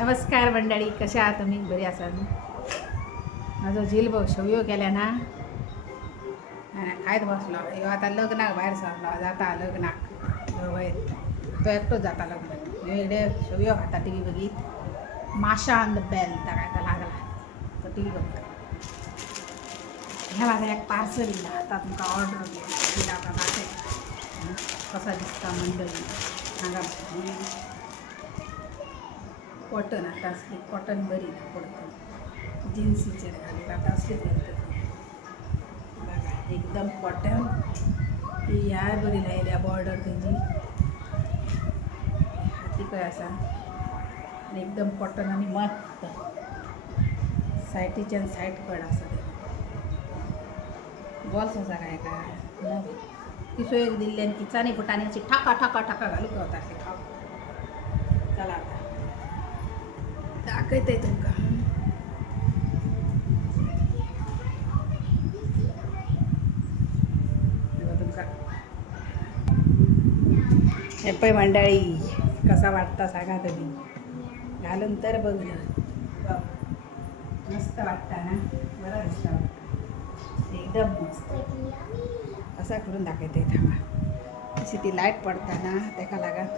नमस्कार मंडळी, कशा आहात तुम्ही? बरी असाल? माझो झील भाऊ शेवयो केल्या ना आणि खायत बसलो. ह्यो आता लग्नाक भायर सरलो, जाता लग्नाक वयर तो एकटोच जाता लग्नाक. ह्यो इकडे शेवयो खाता टी व्ही बघीत. माशा ऑन द बेल काय लागला तो टी व्ही बघता. ह्या माझा एक पार्सल येला, आता तुमका ऑर्डर दिला. आता दाखय कसा दिसता मंडळी सांगा. कॉटन आता असली कॉटन बरी पडतं. जीन्सीचे घालून आता असली बघा एकदम कॉटन. ही यार बरी लायल्या बॉर्डर तेजी हाती काय असा आणि एकदम कॉटन आणि मस्त सायटीच्यान सायट कड असा बॉल्स असा काय तिसो एक दिल्ली आणि तिचानी फुटाने अशी ठाका ठाका ठाका घालूक होता असे खाऊ. चला आता दाखवते तुमका. हे पै मंडळी कसा वाटता सांगा तुम्ही. घालून तर बघ मस्त वाटता ना, बरं दिसता एकदम मस्त. असा करून दाखवते थांबा. अशी ती लाईट पडता ना त्याका लागत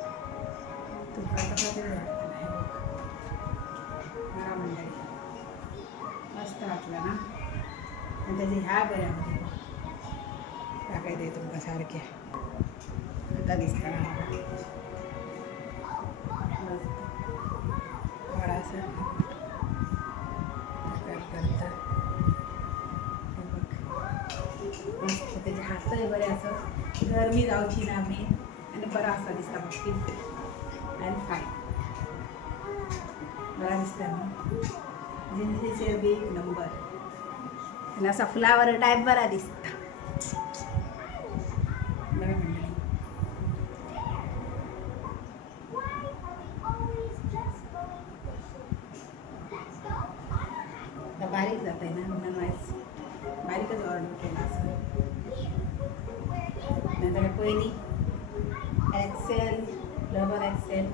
तुमका कसं तरी वाटतं ना मंडळी. मस्त वाटलं ना. आणि त्याची ह्या बऱ्यामध्ये टाकायचे तुमका सारखे आता दिसता ना थोडासा करता मस्त. त्याचे हातही बरे असं गरमी जावची ना आम्ही आणि बरा असा दिसता बघ अँड फाईन बरा दिसता ना. जिंदगीचे बी एक नंबर आणि असा फ्लावर टाईप बरा दिसता बरं मंडळी. आता बारीक जात आहे ना म्हणून बारीकच ऑर्डर केला असं. नंतर पहिली एक्सेल डबल एक्सेल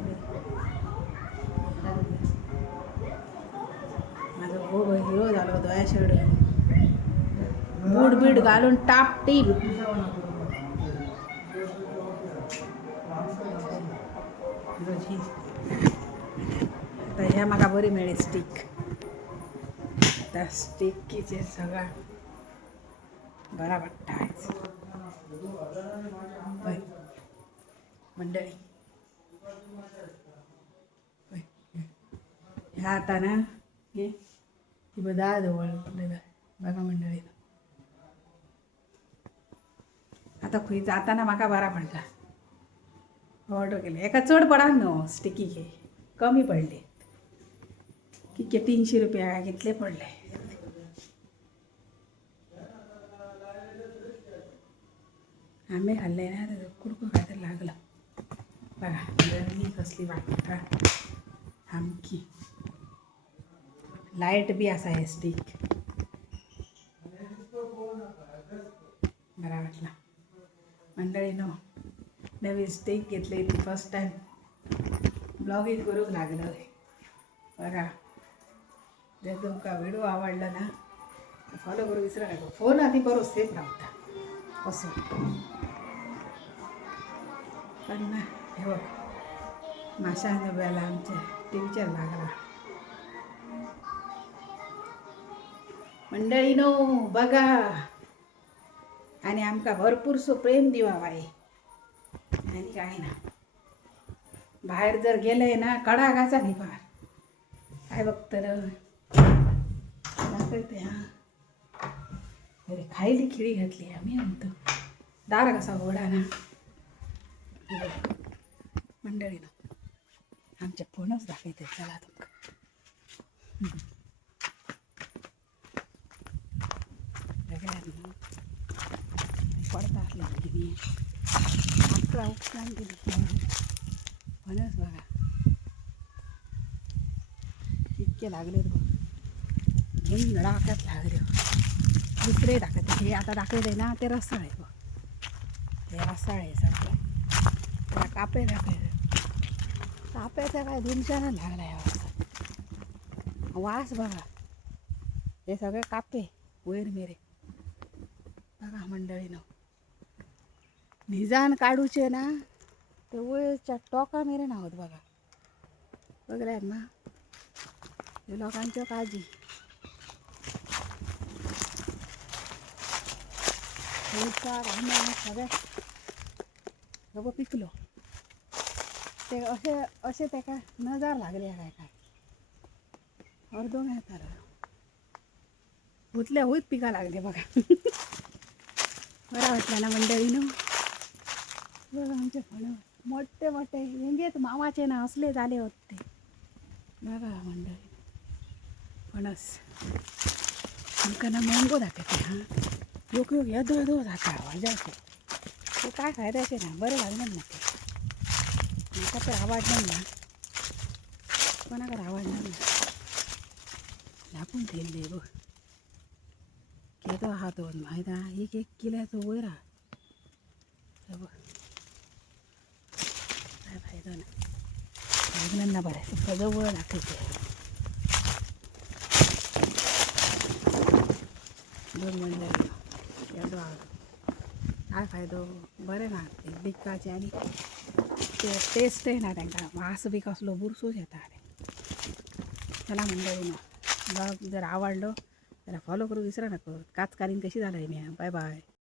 माझा भाऊ हिरो झालो दोया शर्ट बूट बीट घालून टाप टीप. आता ह्या म्हाका बरी मेळ्ळी स्टिक. आता स्टिकीचे सगळा बरा वाटता मंडळी. ह्या आता ना हे बदा जवळ बघा मंडळी. आता खंय जाताना म्हाका बरा पडला ऑर्डर केले. एका चड पडाक न्हू स्टिकी घे कमी पडले की 300 रुपया कितले पडले. आंबे खाल्ले ना त्याचं कुडको काय तर लागलं बघा. गरमी कसली वाटता आमकी. लाईट बी असा आहे स्टिक बरा वाटला मंडळी. नो नवी स्टिक घेतली ती फर्स्ट टाईम ब्लॉगिंग करूक लागलं बघा. जर तुमका व्हिडिओ आवडला ना फॉलो करू विसरा नका. फोन आधी बरो सेफ राहता असं पण ना. हे बघ माशा नव्याला आमच्या टीव्हीच्या लागला मंडळी. नो बघा आणि आमका भरपूर सो प्रेम दिवा आहे आणि काय ना. बाहेर जर गेलंय ना कडाकाचा निभार काय बघतं दाखवते. हा अरे खायली खिळी घातली आम्ही म्हणतो दार कसा घोडा ना मंडळी. ना आमच्या फोनच दाखवते चला तुमका. पडता असला की मी 11 उपसान गेली फणस बघा इतके लागलेत बघ. घेऊन धडाक्यात लागले. दुसरे दाखवते हे आता दाखवते ना ते रसाळ आहे बघ. ते रसाळ आहे सगळं. त्याला कापे दाखवते काप्याचा काय धुमशाना लागला आहे. वास बघा, हे सगळे कापे वयर मेरे बघा मंडळीनं. निजान काढूचे ना ते वयरच्या टोका मेरे नाहोत बघा. बघल्यात ना हे लोकांच्या काळजी. सगळ्या सगळं पिकलो ते असे त्याका नजार लागले काय काय अर्धो घेतात हुतल्या हुत पिका लागले बघा. बरं वाटलं ना मंडळीनं. बघा आमचे फणस मोठे मोठे हेंगेच मामाचे ना असले झाले होते बघा मंडळी. फणस तुमका ना मँगो दाखवते. हां लोक येदो येदो जाता वाजायचे ते काय फायद्याचे ना बरं लागणार ना ते. मला तर आवडणार ना कोणाकडे आवडणार ना झाकून ठेवले बघ. केदो हा दोन माहिती आहे एक किल्याचं वयर हा बघ काय फायदा नाही लागणार ना बरं तुका जवळ दाखवते दोन मंडळी केदो काय फायदो बरे ना एक बिकाचे आणि ते टेस्ट आहे ना त्यांना वास बी कसलो बुरसूच येता. चला मंडळीनं ब्लॉग जर आवडलो त्याला फॉलो करू विसरा नको. काच कारीन कशी झालं आहे मी. Bye bye.